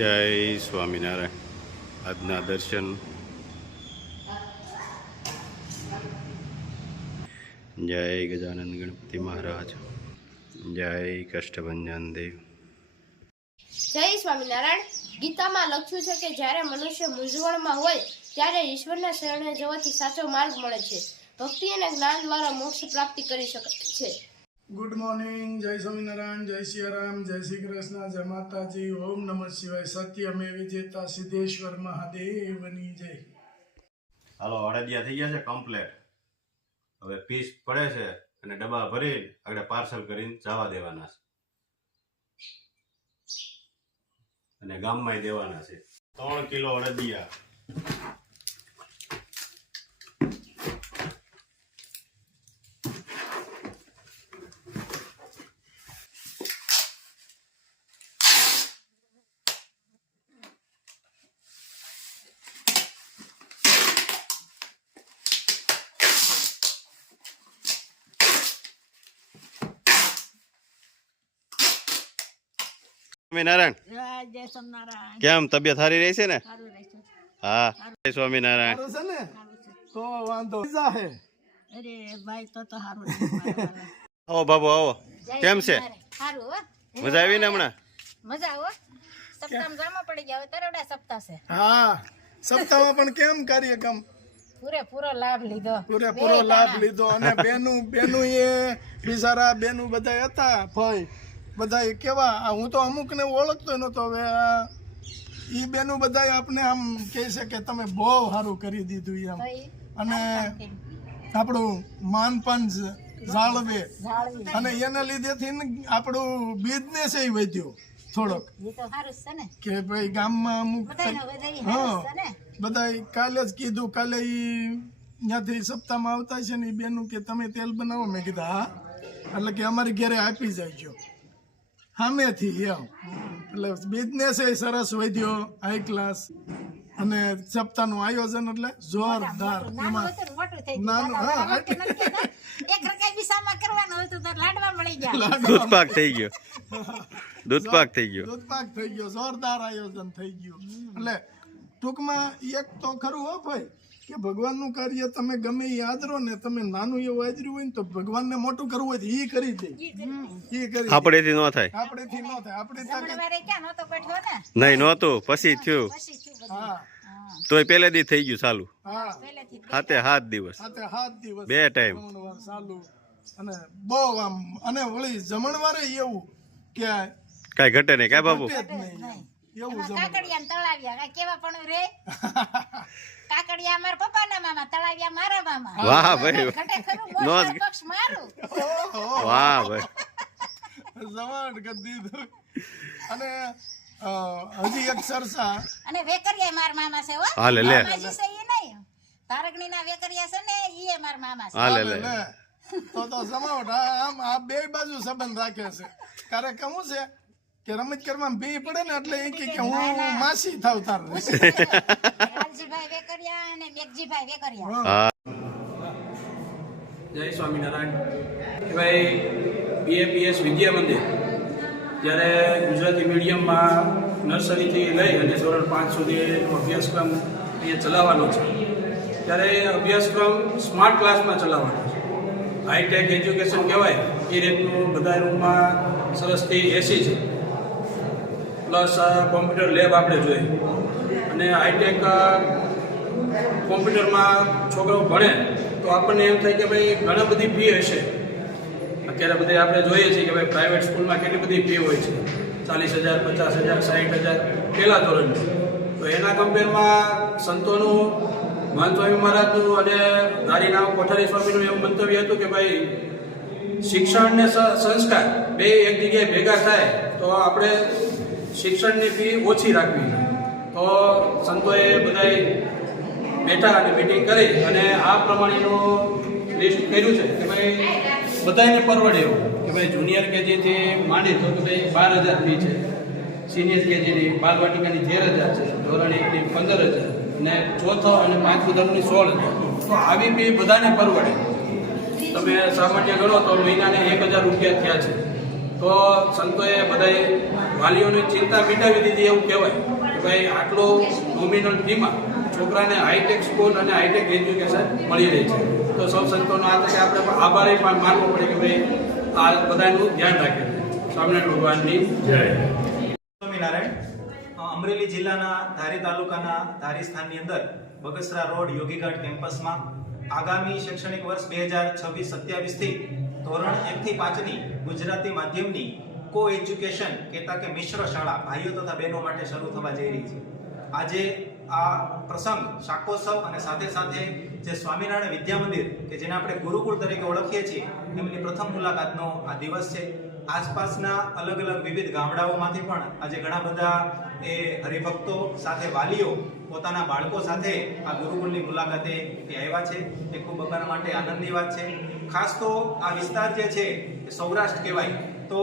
જય સ્વામિનારાયણ. આજના દર્શન જય ગજાનંદ ગણપતિ મહારાજ, જય કષ્ટભંજન દેવ. જય સ્વામિનારાયણ. ગીતામાં લખ્યું છે કે જ્યારે મનુષ્ય મૂંઝવણમાં હોય ત્યારે ઈશ્વરના શરણે જવાથી સાચો માર્ગ મળે છે. ભક્તિ અને જ્ઞાન દ્વારા મોક્ષ પ્રાપ્તિ કરી શકાય છે. Good morning. જય સ્વામિનારાયણ, જય સિયારામ, જય શ્રી કૃષ્ણ, જય માતાજી, ઓમ નમઃ શિવાય. સત્યમેવ વિજેતા સિદ્ધેશ્વર મહાદેવની જય. હાલો, અડદિયા થઈ ગયા છે કમ્પ્લેટ. હવે પીસ પડે છે અને ડબ્બા ભરી આગળ પાર્સલ કરીને જવા દેવાના છે અને ગામમાં દેવાના છે. 3 કિલો અડદિયા. સ્વામિનારાયણ, જય સ્વામિનારાયણ. કેમ તબિયત સારી રહી છે ને? સારું રહેશે. હા, જય સ્વામિનારાયણ. સારું છે ને? તો વાંધો છે. અરે ભાઈ તો સારું છે. આવો બાબુ આવો. કેમ છે? સારું હો. મજા આવી ને હમણાં? મજા આવો. સપ્તાહ જામા પડી ગયા. હવે તરડા સપ્તાહ છે. હા, સપ્તાહમાં પણ કેમ કાર્યક્રમ પૂરેપૂરો લાભ લીધો. પૂરેપૂરો લાભ લીધો. અને બેનું એ બિચારા બેનું બધા હતા ભાઈ બધા કેવા, હું તો અમુક ને ઓળખતો નતો. હવે ઈ બેનું બધા આપણે આમ કહે છે કે તમે બહુ સારું કરી દીધું એમ, અને આપણું માનપાન જાળવે, અને એના લીધેથી આપણું બિઝનેસ એ વધ્યો થોડોક. કે ભાઈ ગામમાં અમુક હા બધા કાલે જ કીધું, કાલે ઈ ત્યાંથી સપ્તાહમાં આવતા છે ને એ બેનું કે તમે તેલ બનાવો. મેં કીધું હા, એટલે કે અમારી ઘરે આપી જાય સામેથી એમ. એટલે બિઝનેસ એ સરસ વધ્યો, હાઈ ક્લાસ. અને સપ્તાહનું આયોજન એટલે જોરદાર. એમાં નાનું દૂધપાક થઈ ગયો. દૂધપાક થઈ ગયો. દૂધપાક થઈ ગયો. જોરદાર આયોજન થઈ ગયું. એટલે ટૂંકમાં એક તો ખરું હો ભાઈ કે ભગવાનનું કાર્ય તમે ગમે એ આદરો ને, તમે નાનું એવું આદર્યું હોય ને તો ભગવાનને મોટું કરવું હોય તો ઈ કરી દે. આપણેથી ન થાય. આપણેથી ન થાય. આપણી તાકાત નહીં નહોતું, પછી થયું. હા તોય પહેલેથી થઈ ગયું ચાલુ. હા 7 દિવસ, સાથે 7 દિવસ 2 ટાઈમ જમણવાર ચાલુ. અને બહુ આમ, અને વળી જમણવારે એવું કે કાંઈ ઘટે નહીં. કાંઈ બાબુ ઘટે જ નહીં એમ. એવું કાકડિયા તળાવ્યા કેવા પણ રે. કાકડિયા મારા પપ્પાના મામા, તળાવ્યા મારા મામા. વાહ ભાઈ, ઘટે ખરું નો જ. પક્ષ મારું. વાહ ભાઈ, જવાન કરી દીધું. અને હજી એક સરસા અને વેકરિયા મારા મામા છે હો. હાલે લે. મામાજી છે ઈ નહીં, તારગણીના વેકરિયા છે ને ઈ મારા મામા છે. હાલે લે. તો જમાવટ. આમ આ બે બાજુ સંબંધ રાખે છે. કારણ કે શું છે કે રમત કરવામાં બે પડે ને એટલે એ કે હું માસી થાવ તાર. લાલજીભાઈ વેકરિયા અને મેઘજીભાઈ વેકરિયા. જય સ્વામિનારાયણ. ભાઈ BAPS વિદ્યા મંદિર જ્યારે ગુજરાતી મીડિયમમાં નર્સરીથી લઈ અને ધોરણ 5 સુધીનો અભ્યાસક્રમ અહીંયા ચલાવવાનો છે, ત્યારે અભ્યાસક્રમ સ્માર્ટ ક્લાસમાં ચલાવવાનો છે. હાઈટેક એજ્યુકેશન કહેવાય એ રીતનું બધા રૂમમાં સરસથી એસી છે, પ્લસ કોમ્પ્યુટર લેબ આપણે જોઈએ. અને હાઈટેક કોમ્પ્યુટરમાં છોકરાઓ ભણે તો આપણને એમ થાય કે ભાઈ ઘણી બધી ફી હશે. અત્યારે બધે આપણે જોઈએ છીએ કે ભાઈ પ્રાઇવેટ સ્કૂલમાં કેટલી બધી ફી હોય છે, 40,000, 50,000, 60,000 પહેલા ધોરણની. તો એના કમ્પેરમાં સંતોનું, મહંત સ્વામી મહારાજનું અને ધારીનામ કોઠારી સ્વામીનું એવું મંતવ્ય હતું કે ભાઈ શિક્ષણ ને સંસ્કાર બે એક જગ્યાએ ભેગા થાય તો આપણે શિક્ષણની ફી ઓછી રાખવી. તો સંતોએ બધાએ બેઠા અને મીટિંગ કરી અને આ પ્રમાણેનું લિસ્ટ કર્યું છે કે ભાઈ બધાને પરવડે એવું કે ભાઈ જુનિયર કેજીથી માંડી તો કે ભાઈ 12,000 ફી છે, સિનિયર કેજીની બાલવાટિકાની 13,000 છે, ધોરણ 1ની 15,000 અને ચોથો અને 5મું ધોરણની 16,000. તો આવી ફી બધાને પરવડે. તમે સામાન્ય ગણો તો મહિનાને 1,000 રૂપિયા થયા છે. તો સંતોએ બધાએ વાલીઓની ચિંતા મિટાવી દીધી એવું કહેવાય કે ભાઈ આટલો નોમિનલ ફીમાં છોકરાને હાઈટેક સ્કૂલ અને હાઈટેક એજ્યુકેશન મળી રહે છે. તો સૌ સંતોનો આ તકે આપણે પણ આભારી પણ માનવો પડે કે ભાઈ આ બધાનું ધ્યાન રાખે છે. સ્વામિનારાયણ ભગવાનની જય. સ્વામિનારાયણ. અમરેલી જિલ્લાના ધારી તાલુકાના ધારી સ્થાનની અંદર બગસરા રોડ યોગીઘાટ કેમ્પસમાં આગામી શૈક્ષણિક વર્ષ 2026-27 થી ધોરણ 1 થી 5 ની ગુજરાતી માધ્યમની કો એજ્યુકેશન કહેતા કે મિશ્ર શાળા ભાઈઓ તથા બહેનો માટે શરૂ થવા જઈ રહી છે. આજે આ પ્રસંગ શાકોત્સવ અને સાથે સાથે જે સ્વામિનારાયણ વિદ્યા મંદિર કે જેને આપણે ગુરુકુળ તરીકે ઓળખીએ છીએ એમની પ્રથમ મુલાકાતનો આ દિવસ છે. આસપાસના અલગ અલગ વિવિધ ગામડાઓમાંથી પણ આજે ઘણા બધા એ હરિભક્તો સાથે વાલીઓ પોતાના બાળકો સાથે આ ગુરુકુળની મુલાકાતે આવ્યા છે. એ ખૂબ અમારા માટે આનંદની વાત છે. ખાસ તો આ વિસ્તાર જે છે એ સૌરાષ્ટ્ર કહેવાય તો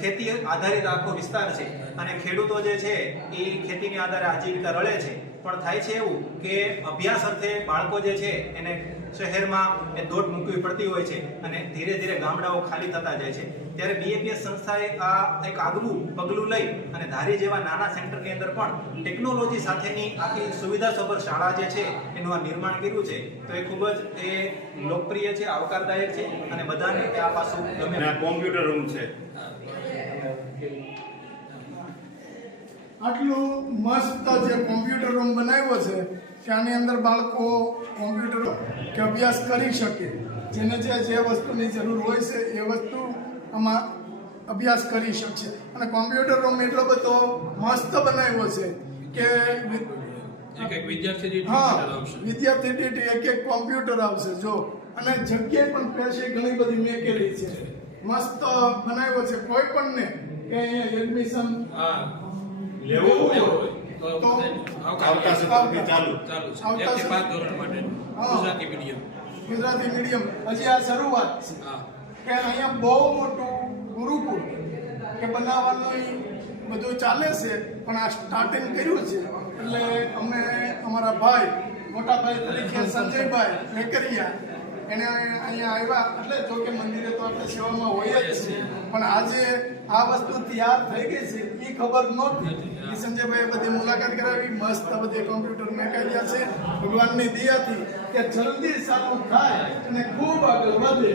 ખેતી આધારિત આખો વિસ્તાર છે અને ખેડૂતો જે છે એ ખેતીની આધારે આજીવિકા રળે છે. પણ થાય છે એવું કે અભ્યાસ અર્થે બાળકો જે છે એને શહેરમાં એ દોટ મૂકવી પડતી હોય છે અને ધીરે ધીરે ગામડાઓ ખાલી થતા જાય છે. ત્યારે BAPS સંસ્થાએ આ એક આગવું પગલું લઈ અને ધારી જેવા નાના સેન્ટરની અંદર પણ ટેકનોલોજી સાથેની આખી સુવિધાસભર શાળા જે છે એનું આ નિર્માણ કર્યું છે. તો એ ખૂબ જ એ લોકપ્રિય છે, આવકારદાયક છે અને બધાને આ પાસું ગમે. કોમ્પ્યુટર રૂમ છે. આટલું મસ્ત જે કોમ્પ્યુટર રૂમ બનાવ્યો છે કે આની અંદર બાળકો કોમ્પ્યુટર કે અભ્યાસ કરી શકે. જેને જે વસ્તુની જરૂર હોય છે એ વસ્તુ આમાં અભ્યાસ કરી શકશે. અને કોમ્પ્યુટર રૂમ એટલો બધો મસ્ત બનાવ્યો છે કે એક વિદ્યાર્થી દીઠ હા computer આવશે. વિદ્યાર્થી દીઠ એક કોમ્પ્યુટર આવશે જો. અને જગ્યાએ પણ પેશે ઘણી બધી મેકેલી છે. મસ્ત બનાવ્યો છે. કોઈ પણ ને કે અહીંયા એડમિશન હા લેવું હોય તો તો આવતા સત્રથી ચાલુ. ચાલુ છે. આવતા 1 થી 5 ધોરણ માટે હા. ગુજરાતી મીડિયમ. ગુજરાતી મીડિયમ હજી આ શરૂઆત છે હા કે અહીંયા બહુ મોટું ગુરુકુળ કે બનાવવાનું બધું ચાલે છે પણ આ સ્ટાર્ટિંગ કર્યું છે. એટલે અમે અમારા ભાઈ મોટા ભાઈ તરીકે સંજયભાઈ વેકરિયા એને અહીંયા આવ્યા એટલે જો કે મંદિરે તો આપણે સેવામાં હોય જ છે પણ આજે આ વસ્તુ તૈયાર થઈ ગઈ છે એ ખબર નહોતી. એ સંજયભાઈએ બધી મુલાકાત કરાવી. મસ્ત બધી કોમ્પ્યુટર મેકાવ્યા છે ભગવાનની દયાથી કે જલ્દી ચાલુ થાય અને ખૂબ આગળ વધે.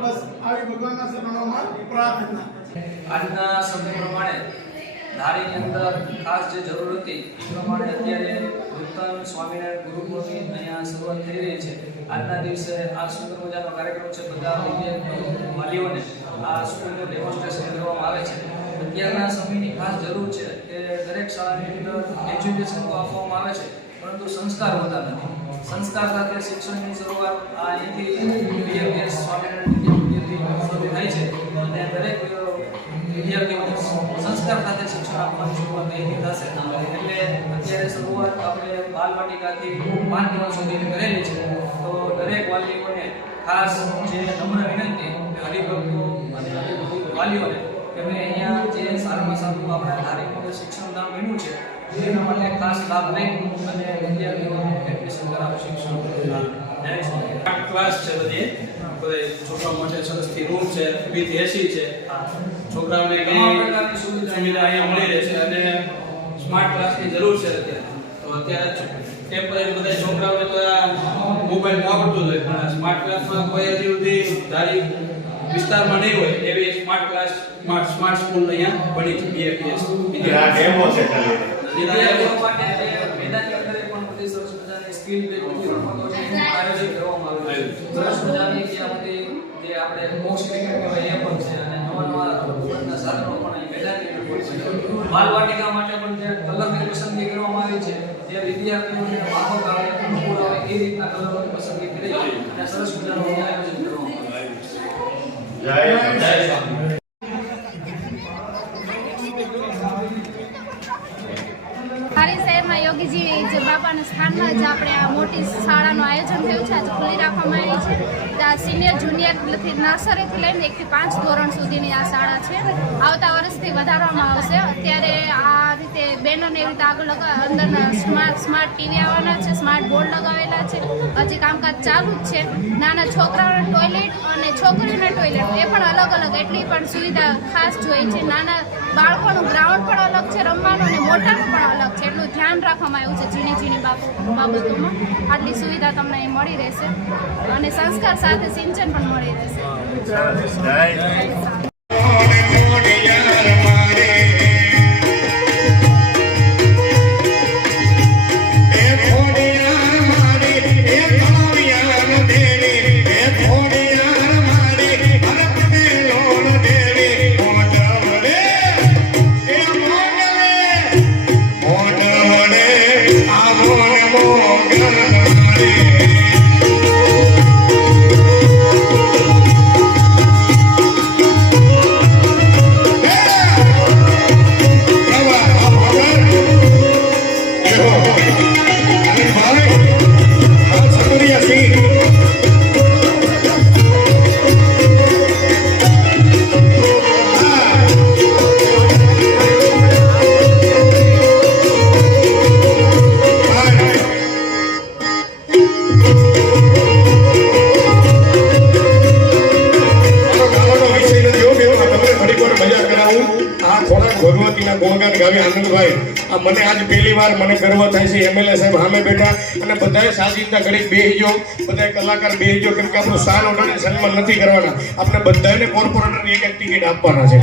બસ આવી ભગવાનના શરણોમાં પ્રાર્થના. આજના સમય પ્રમાણે ધારીની અંદર ખાસ જે જરૂર હતી એ પ્રમાણે અત્યારે નૂતન સ્વામિનારાયણ ગુરુકુળની અહીંયા શરૂઆત થઈ રહી છે. આજના દિવસે આ સુંદર મજાનો કાર્યક્રમ છે. બધા વિદ્યાર્થીઓ વાલીઓને આ સ્કૂલનું ડેમોન્સ્ટ્રેશન કરવામાં આવે છે. અત્યારના સમયની ખાસ જરૂર છે કે દરેક શાળાની અંદર એજ્યુકેશન તો આપવામાં આવે છે પરંતુ સંસ્કાર હોતા નથી. સંસ્કાર સાથે શિક્ષણની શરૂઆત આ અહીંથી BAPS સ્વામિનારાયણ વિદ્યાપીઠથી શરૂ થાય છે અને દરેક વિદ્યાર્થીઓને સંસ્કાર સાથે શિક્ષણ આપવાની શરૂઆત અહીંથી થશે. એટલે અત્યારે શરૂઆત આપણે બાલવાટિકાથી 5 ધોરણ સુધી કરેલી છે. તો દરેક વાલીઓને ખાસ જે નમ્ર વિનંતી હરિભક્તો અને વાલીઓને કે ભાઈ અહીંયા જે સારામાં સારું આપણા ધાર્મિક શિક્ષણ નામ બન્યું છે એના માટે ખાસ લાભ લઈ અને વિદ્યાર્થીઓને એડમિશન કરાવે શિક્ષણ. ક્લાસ છે બધી છોકરાઓ માટે સરસથી રૂમ છે. 2 થી 80 છે. છોકરાઓને તમામ કઈ પ્રકારની સુવિધા સુવિધા અહીંયા મળી રહે છે અને સ્માર્ટ ક્લાસની જરૂર છે અત્યારે. તો અત્યારે ટેમ્પરરી બધા છોકરાઓને તો આ મોબાઈલ આવડતું જ હોય પણ સ્માર્ટ ક્લાસમાં કોઈ હજી સુધી ધારી વિસ્તારમાં નહીં હોય એવી સ્માર્ટ ક્લાસ સ્માર્ટ સ્કૂલ અહીંયા બની છે BAPS. આ ડેમો છે ખાલી. વિદ્યાર્થીઓ માટે જે મેદાનની અંદર પણ બધી સરસ મજાની સ્કિલ બેઝડ રમતો છે એનું આયોજન કરવામાં આવ્યું છે. સરસ મજાની ત્યાં બધી જે આપણે બોક્સ ક્રિકેટ કહેવાય એ પણ છે અને નવા રમતના સાધનો પણ અહીં મેદાનની અંદર પણ છે. બાલવાટિકા માટે પણ જે કલરની પસંદગી કરવામાં આવી છે જે વિદ્યાર્થીઓને માફક આવે અનુકૂળ આવે એ રીતના કલરોની પસંદગી કરી અને સરસ મજાનું આયોજન કરવામાં આવ્યું છે. જય જય સ્વામી. ધારી શહેરમાં યોગીજી જે બાપાના સ્થાનમાં જ આપણે આ મોટી શાળાનું આયોજન થયું છે આજે ખુલ્લી રાખવામાં આવી છે. ત્યાં સિનિયર જુનિયરથી નર્સરીથી લઈને 1 થી 5 ધોરણ સુધીની આ શાળા છે. આવતા વર્ષથી વધારવામાં આવશે. અત્યારે આ રીતે રીતે બેનરને એવી રીતે આગળ અંદર સ્માર્ટ ટીવી આવવાના છે, સ્માર્ટ બોર્ડ લગાવેલા છે. હજી કામકાજ ચાલુ જ છે. નાના છોકરાઓના ટોયલેટ અને છોકરીઓના ટોયલેટ એ પણ અલગ અલગ એટલી પણ સુવિધા ખાસ જોઈએ છે. નાના બાળકોનું ગ્રાઉન્ડ પણ અલગ છે રમવાનું અને મોટાનું પણ અલગ છે. એટલું ધ્યાન રાખવામાં આવ્યું છે ઝીણી ઝીણી બાબતોમાં. આટલી સુવિધા તમને અહીં મળી રહેશે અને સંસ્કાર સાથે સિંચન પણ મળી રહેશે. મને આજ પહેલી વાર મને ગર્વ થાય છે. એમએલએ સાહેબ સામે બેઠા અને બધાએ સાજીદના ઘડીક બેહીજો, બધાએ કલાકાર બેહીજો, કેમ કે આપણું શાન ઓઢાને સન્માન નથી કરવાના. આપણે બધાને કોર્પોરેટરની એક ટિકિટ આપવાના છે.